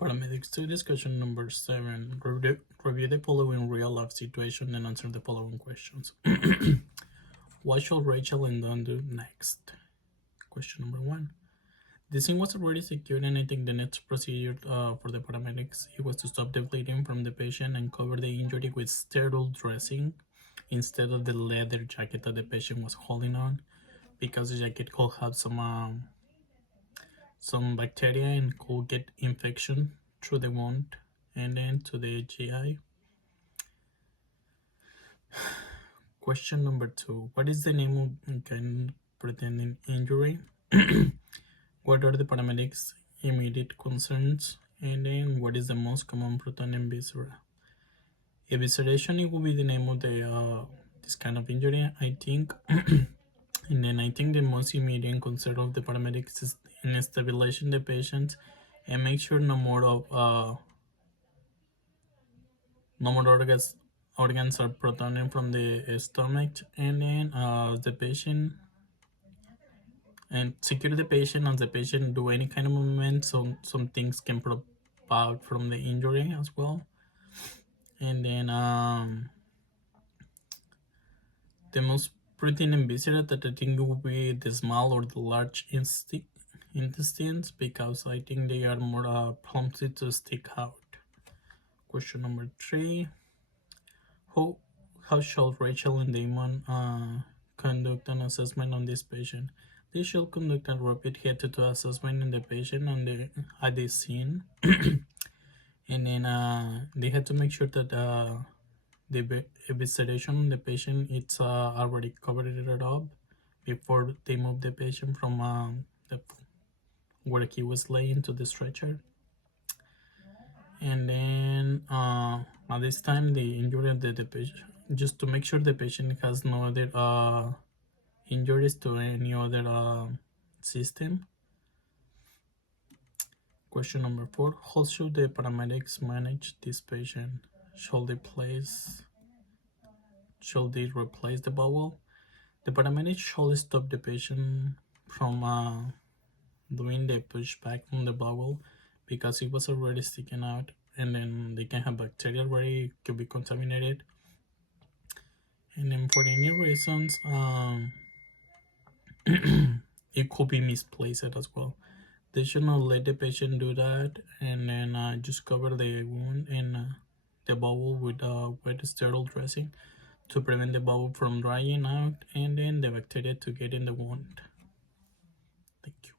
Paramedics 2 discussion number 7. Review the following real life situation and answer the following questions. What should Rachel and Don do next? Question number 1. The scene was already secured, and I think the next procedure for the paramedics it was to stop the bleeding from the patient and cover the injury with sterile dressing instead of the leather jacket that the patient was holding on, because the jacket could have some bacteria and could get infection through the wound and then to the GI. Question number 2. What is the name of kind pretending injury? What are the paramedics' immediate concerns? And then what is the most common pretending viscera? Evisceration, it will be the name of the this kind of injury, I think. And then I think the most immediate concern of the paramedics is in stabilizing the patient and make sure no more organs are protruding from the stomach, and then the patient and secure the patient as the patient do any kind of movement, so some things can pop out from the injury as well. And then the most protein and viscera that I think will be the small or the large intestines, because I think they are more prompted to stick out. Question number 3. How shall Rachel and Damon conduct an assessment on this patient? They should conduct a rapid head-to-toe assessment in the patient at the scene. And then they had to make sure that the evisceration on the patient it's already covered it up before they move the patient from where he was laying to the stretcher. And then at this time the injury of the patient, just to make sure the patient has no other injuries to any other system. Question number 4. How should the paramedics manage this patient? Should they replace the bowel? The paramedics should stop the patient from doing the pushback on the bowel, because it was already sticking out, and then they can have bacteria already, could be contaminated. And then for any reasons it could be misplaced as well. They should not let the patient do that, and then just cover the wound and the bowel with wet sterile dressing to prevent the bowel from drying out and then the bacteria to get in the wound. Thank you.